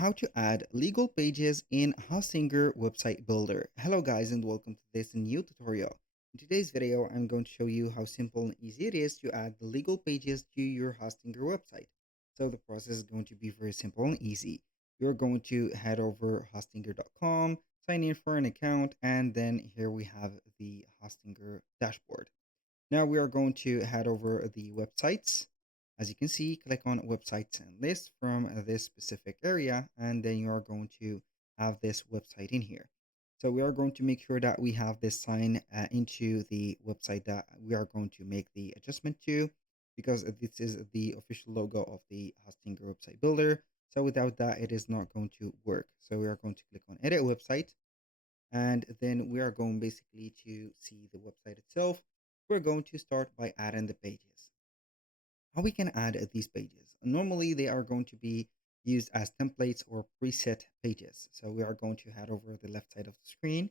how to add legal pages in Hostinger website builder. Hello guys and welcome to this new tutorial. In today's video, I'm going to show you how simple and easy it is to add the legal pages to your Hostinger website. So the process is going to be very simple and easy. You're going to head over hostinger.com, sign in for an account, and then here we have the Hostinger dashboard. Now we are going to head over the websites. As you can see, click on websites and list from this specific area, and then you are going to have this website in here. So we are going to make sure that we have this sign into the website that we are going to make the adjustment to, because this is the official logo of the Hostinger website builder. So without that, it is not going to work. So we are going to click on edit website, and then we are going basically to see the website itself. We're going to start by adding the pages. How we can add these pages? Normally they are going to be used as templates or preset pages. So we are going to head over the left side of the screen.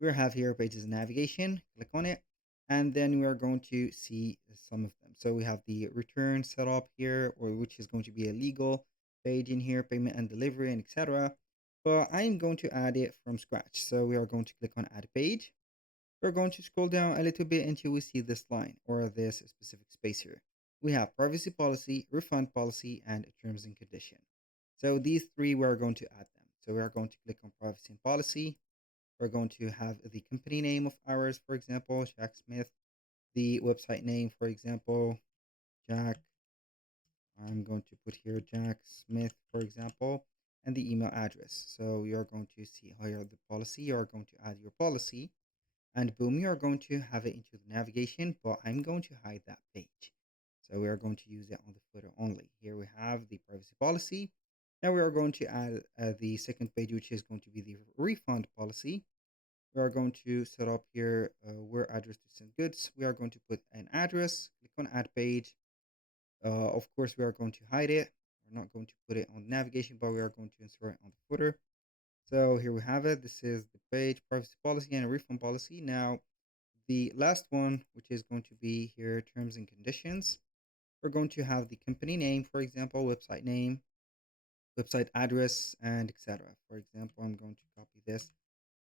We have here pages navigation, click on it, and then we are going to see some of them. So we have the return setup here, or which is going to be a legal page in here, payment and delivery, and etc. But I'm going to add it from scratch. So we are going to click on add page. We're going to scroll down a little bit until we see this line or this specific space here. We have privacy policy, refund policy, and terms and condition. So these three, we're going to add them. So we are going to click on privacy and policy. We're going to have the company name of ours, for example, Jack Smith. The website name, for example, Jack. I'm going to put here Jack Smith, for example, and the email address. So you're going to see here the policy. You're going to add your policy, and boom, you are going to have it into the navigation, but I'm going to hide that page. So we are going to use it on the footer only. Here we have the privacy policy. Now we are going to add the second page, which is going to be the refund policy. We are going to set up here where address to send goods. We are going to put an address, click on add page. Of course, we are going to hide it. We're not going to put it on navigation, but we are going to insert it on the footer. So here we have it. This is the page, privacy policy and refund policy. Now, the last one, which is going to be here, terms and conditions. We're going to have the company name, for example, website name, website address, and etc. For example, I'm going to copy this,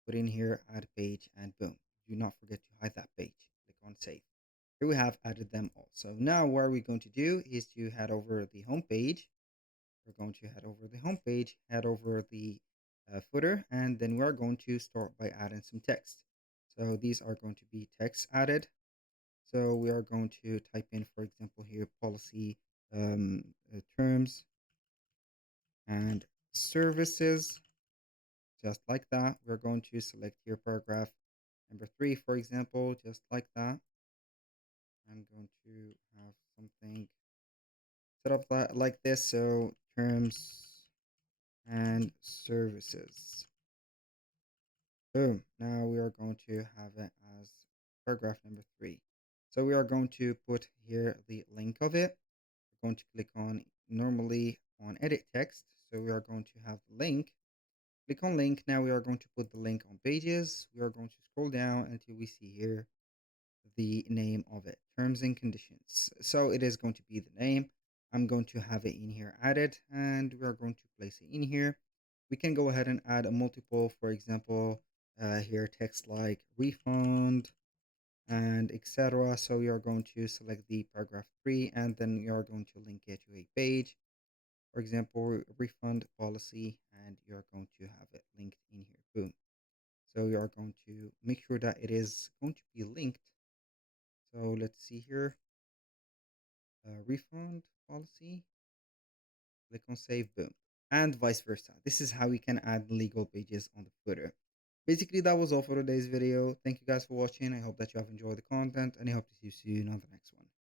put in here, add page, and boom. Do not forget to hide that page. Click on save. Here we have added them all. So now what we're going to do is to head over the home page. We're going to head over the home page, head over the footer, and then we're going to start by adding some text. So these are going to be text added. So we are going to type in, for example, here policy terms and services, just like that. We're going to select here paragraph number 3, for example, just like that. I'm going to have something set up like this. So terms and services. Boom. Now we are going to have it as paragraph number 3. So we are going to put here the link of it. We're going to click on normally on edit text. So we are going to have the link. Click on link. Now we are going to put the link on pages. We are going to scroll down until we see here the name of it, terms and conditions. So it is going to be the name. I'm going to have it in here added, and we are going to place it in here. We can go ahead and add a multiple, for example, here text like refund and etc. So you are going to select the paragraph 3, and then you are going to link it to a page, for example, refund policy, and you're going to have it linked in here. Boom. So you are going to make sure that it is going to be linked. So let's see here, refund policy, click on save, boom, and vice versa. This is how we can add legal pages on the footer. Basically, that was all for today's video. Thank you guys for watching. I hope that you have enjoyed the content, and I hope to see you soon on the next one.